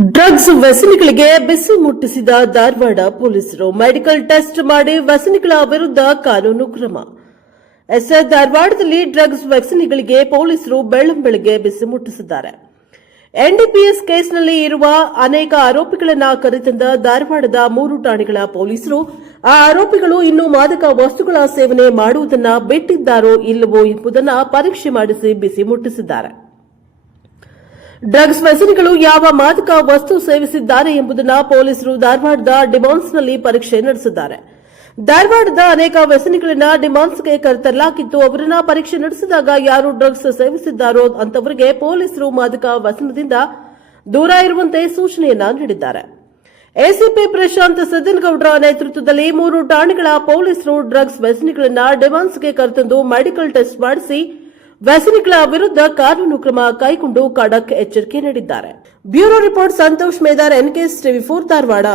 Drugs ವ್ಯಸನಿಗಳಿಗೆ ಬಿಸಿ ಮುಟ್ಟಿಸಿದ ಧಾರವಾಡ ಪೊಲೀಸರು medical test ಮಾಡಿ ವ್ಯಸನಿಗಳ ವಿರುದ್ಧ ಕಾನೂನು ಕ್ರಮ. ಧಾರವಾಡದಲ್ಲಿ ಡ್ರಗ್ಸ್ ವ್ಯಸನಿಗಳಿಗೆ ಪೊಲೀಸರು ಬೆಳ್ಳಂಬೆಳಗ್ಗೆ ಬಿಸಿ ಮುಟ್ಟಿಸಿದ್ದಾರೆ. ಎನ್ಡಿಪಿಎಸ್ ಕೇಸ್ನಲ್ಲಿ ಇರುವ ಅನೇಕ ಆರೋಪಿಗಳನ್ನು ಕರೆತಂದ ಧಾರವಾಡದ 3 ಠಾಣೆಗಳ ಪೊಲೀಸರು ಆ ಆರೋಪಿಗಳು ಇನ್ನೂ ಮಾದಕ ವಸ್ತುಗಳ ಸೇವನೆ ಮಾಡುವುದನ್ನು ಬಿಟ್ಟಿದ್ದಾರೋ ಇಲ್ಲವೋ ಎಂಬುದನ್ನು ಪರೀಕ್ಷೆ ಮಾಡಿಸಿ ಬಿಸಿ ಮುಟ್ಟಿಸಿದ್ದಾರೆ. ಡ್ರಗ್ಸ್ ವ್ಯಸನಿಗಳು ಯಾವ ಮಾದಕ ವಸ್ತು ಸೇವಿಸಿದ್ದಾರೆ ಎಂಬುದನ್ನು ಪೊಲೀಸರು ಧಾರವಾಡದ ಡಿಮಾನ್ಸ್ನಲ್ಲಿ ಪರೀಕ್ಷೆ ನಡೆಸಿದ್ದಾರೆ. ಧಾರವಾಡದ ಅನೇಕ ವ್ಯಸನಿಗಳನ್ನ ಡಿಮಾನ್ಸ್ಗೆ ಕರೆತರಲಾಗಿದ್ದು ಅವರನ್ನ ಪರೀಕ್ಷೆ ನಡೆಸಿದಾಗ ಯಾರು ಡ್ರಗ್ಸ್ ಸೇವಿಸಿದ್ದಾರೋ ಅಂತವರಿಗೆ ಪೊಲೀಸರು ಮಾದಕ ವ್ಯಸನದಿಂದ ದೂರ ಇರುವಂತೆ ಸೂಚನೆಯನ್ನ ನೀಡಿದ್ದಾರೆ. ಎಸಿಪಿ ಪ್ರಶಾಂತ್ ಸಿದ್ದನಗೌಡರ ನೇತೃತ್ವದಲ್ಲಿ 3 ಠಾಣೆಗಳ ಪೊಲೀಸರು ಡ್ರಗ್ಸ್ ವ್ಯಸನಿಗಳನ್ನ ಡಿಮಾನ್ಸ್ಗೆ ಕರೆತಂದು ಮೆಡಿಕಲ್ ಟೆಸ್ಟ್ ಮಾಡಿಸಿ ವ್ಯಸನಿಗಳ ವಿರುದ್ಧ ಕಾನೂನು ಕ್ರಮ ಕೈಗೊಂಡು ಖಡಕ್ ಎಚ್ಚರಿಕೆ ನೀಡಿದ್ದಾರೆ. Bureau report Santosh Medar, NKS TV 4 Dharwad.